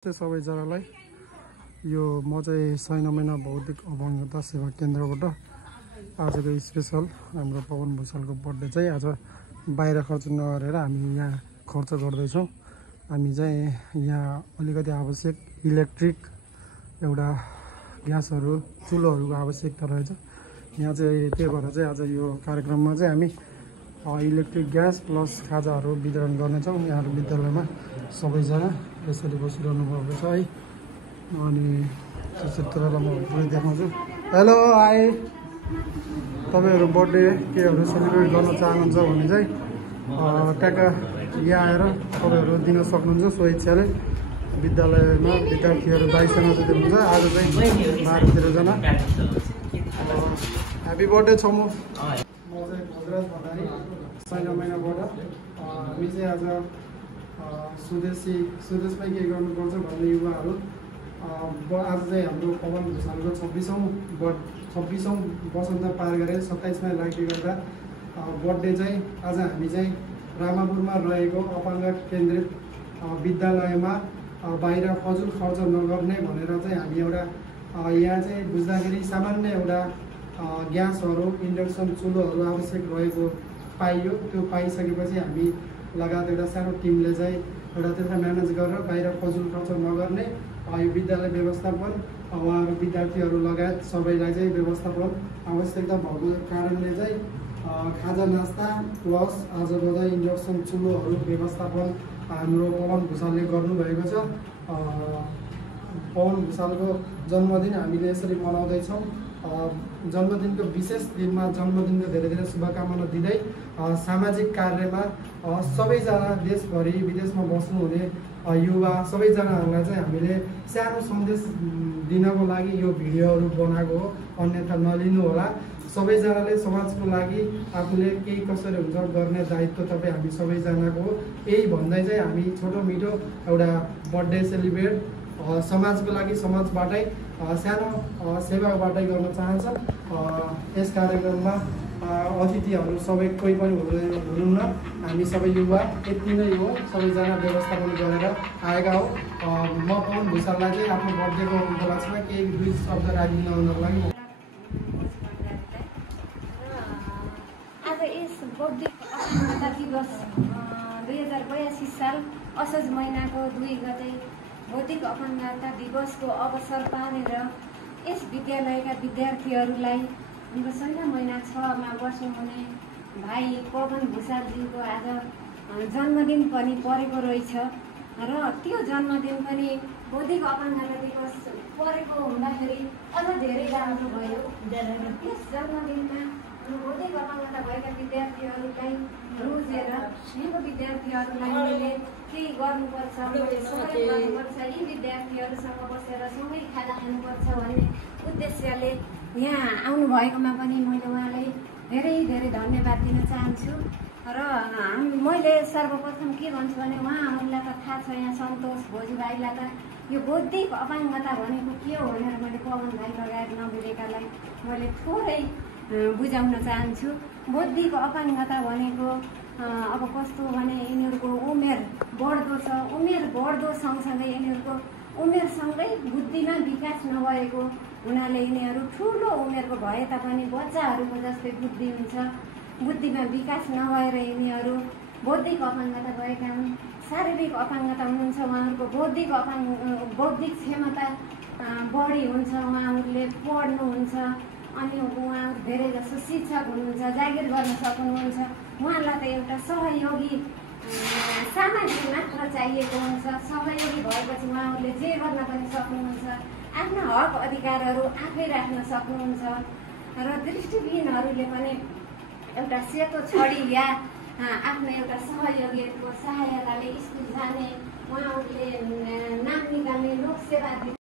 सबैजनालाई यो म चाहिँ 6 महिना बौद्धिक अपाङ्गता सेवा केन्द्रबाट आजको स्पेशल हाम्रो पवन भुसालको बर्थडे चाहिँ आज बाहिर खर्च नगरेर हामी यहाँ खर्च गर्दैछौँ। हामी चाहिँ यहाँ अलिकति आवश्यक इलेक्ट्रिक एउटा ग्यासहरू चुलोहरूको आवश्यकता रहेछ। यहाँ चाहिँ त्यही भएर चाहिँ आज यो कार्यक्रममा चाहिँ हामी इलेक्ट्रिक ग्यास प्लस खाजाहरू वितरण गर्नेछौँ। यहाँहरू विद्यालयमा सबैजना यसरी बसिरहनु भएको छ है। अनि चित्रलाई म पुरै देखाउँछु। हेलो हाई, तपाईँहरू बर्थडे केहरू सेलिब्रेट गर्न चाहनुहुन्छ भने चाहिँ ट्याक्क यहाँ आएर तपाईँहरू दिन सक्नुहुन्छ स्वेच्छाले। विद्यालयमा विद्यार्थीहरू 22जना जति हुन्छ। आज चाहिँ 12-13जना। ह्याप्पी बर्थडे छ। म चाहिँ भद्राज भण्डारी 6 महिनाबाट। हामी चाहिँ आज स्वदेशमै के गर्नुपर्छ भन्ने युवाहरू आज चाहिँ हाम्रो पवन भुसालको 26औं वसन्त पार गरेर 27मा लाग्ने गर्दा बर्थडे चाहिँ आज हामी चाहिँ रामापुरमा रहेको अपाङ्ग केन्द्रित विद्यालयमा बाहिर फजुल खर्च नगर्ने भनेर चाहिँ हामी एउटा यहाँ चाहिँ बुझ्दाखेरि सामान्य एउटा ग्यासहरू इन्डक्सन चुलोहरू आवश्यक रहेको पाइयो। त्यो पाइसकेपछि हामी लगायत एउटा सानो टिमले चाहिँ एउटा त्यसलाई म्यानेज गरेर बाहिर फजुल खर्च नगर्ने यो विद्यालय व्यवस्थापन उहाँहरू विद्यार्थीहरू लगायत सबैलाई चाहिँ व्यवस्थापन आवश्यकता भएको कारणले चाहिँ खाजा नास्ता प्लस आजको चाहिँ इन्डक्सन चुलोहरू व्यवस्थापन हाम्रो पवन भुसालले गर्नुभएको छ। पवन भुसालको जन्मदिन हामीले यसरी मनाउँदैछौँ। जन्मदिनको विशेष दिनमा जन्मदिनको धेरै धेरै शुभकामना दिँदै सामाजिक कार्यमा सबैजना देशभरि विदेशमा बस्नुहुने युवा सबैजनाहरूलाई चाहिँ हामीले सानो सन्देश दिनको लागि यो भिडियोहरू बनाएको हो। अन्यथा नलिनु होला। सबैजनाले समाजको लागि आफूले केही कसरी हुन्छ गर्ने दायित्व तपाईँ हामी सबैजनाको हो। यही भन्दै चाहिँ हामी छोटो मिठो एउटा बर्थडे सेलिब्रेट समाजको लागि समाजबाटै सानो सेवाबाटै गर्न चाहन्छ। यस कार्यक्रममा अतिथिहरू सबै कोही पनि हुनुहुन्न। हामी सबै युवा यति नै हो, सबैजना व्यवस्थापन गरेर आएका हो। म पवन भुसाललाई चाहिँ आफ्नो बर्थडेको उपलक्ष्यमा केही 2 शब्द राखिदिनको लागि आज यस बौद्धिक अपाङ्गता दिवस 2082 साल असोज महिनाको 2 गते बौद्धिक अपाङ्गता दिवसको अवसर पारेर यस विद्यालयका विद्यार्थीहरूलाई उनको 6 महिना 6मा बस्नुहुने भाइ पवन भुसालजीको आज जन्मदिन पनि परेको रहेछ र त्यो जन्मदिन पनि बौद्धिक अपाङ्गता दिवस परेको हुँदाखेरि अझ धेरै राम्रो भयो। त्यस जन्मदिनमा बौद्धिक अपाङ्गता भएका विद्यार्थीहरूलाई रोजेर यहाँको विद्यार्थीहरूलाई मैले केही गर्नुपर्छ, मैले सहयोग गर्नुपर्छ, यी विद्यार्थीहरूसँग बसेर सँगै खाना खानुपर्छ भन्ने उद्देश्यले यहाँ आउनुभएकोमा पनि मैले उहाँलाई धेरै धेरै धन्यवाद दिन चाहन्छु। र मैले सर्वप्रथम के भन्छु भने उहाँहरूलाई त थाहा छ, यहाँ सन्तोष भोजुभाइलाई त यो बौद्धिक अपाङ्गता भनेको के हो भनेर मैले पवन भाइ लगायत नबुझेकालाई मैले थोरै बुझाउन चाहन्छु। बौद्धिक अपाङ्गता भनेको अब कस्तो भने यिनीहरूको उमेर बढ्दो छ। उमेर बढ्दो सँगसँगै यिनीहरूको उमेरसँगै बुद्धिमा विकास नभएको हुनाले यिनीहरू ठुलो उमेरको भए तापनि बच्चाहरूको जस्तै बुद्धि हुन्छ। बुद्धिमा विकास नभएर यिनीहरू बौद्धिक अपाङ्गता भएका हुन्। शारीरिक अपाङ्गता हुनुहुन्छ, उहाँहरूको बौद्धिक क्षमता बढी हुन्छ, उहाँहरूले पढ्नुहुन्छ। अनि उहाँहरू धेरै जसो शिक्षक हुनुहुन्छ, जागिर गर्न सक्नुहुन्छ। उहाँलाई त एउटा सहयोगी सामाजिक मात्र चाहिएको हुन्छ। सहयोगी भएपछि उहाँहरूले जे गर्न पनि सक्नुहुन्छ। आफ्ना हक अधिकारहरू आफै राख्न सक्नुहुन्छ। र दृष्टिविहीनहरूले पनि एउटा सेतो छडी या आफ्नो एउटा सहयोगीको सहायताले स्कुल जाने, उहाँहरूले नाम निकाल्ने, लोकसेवा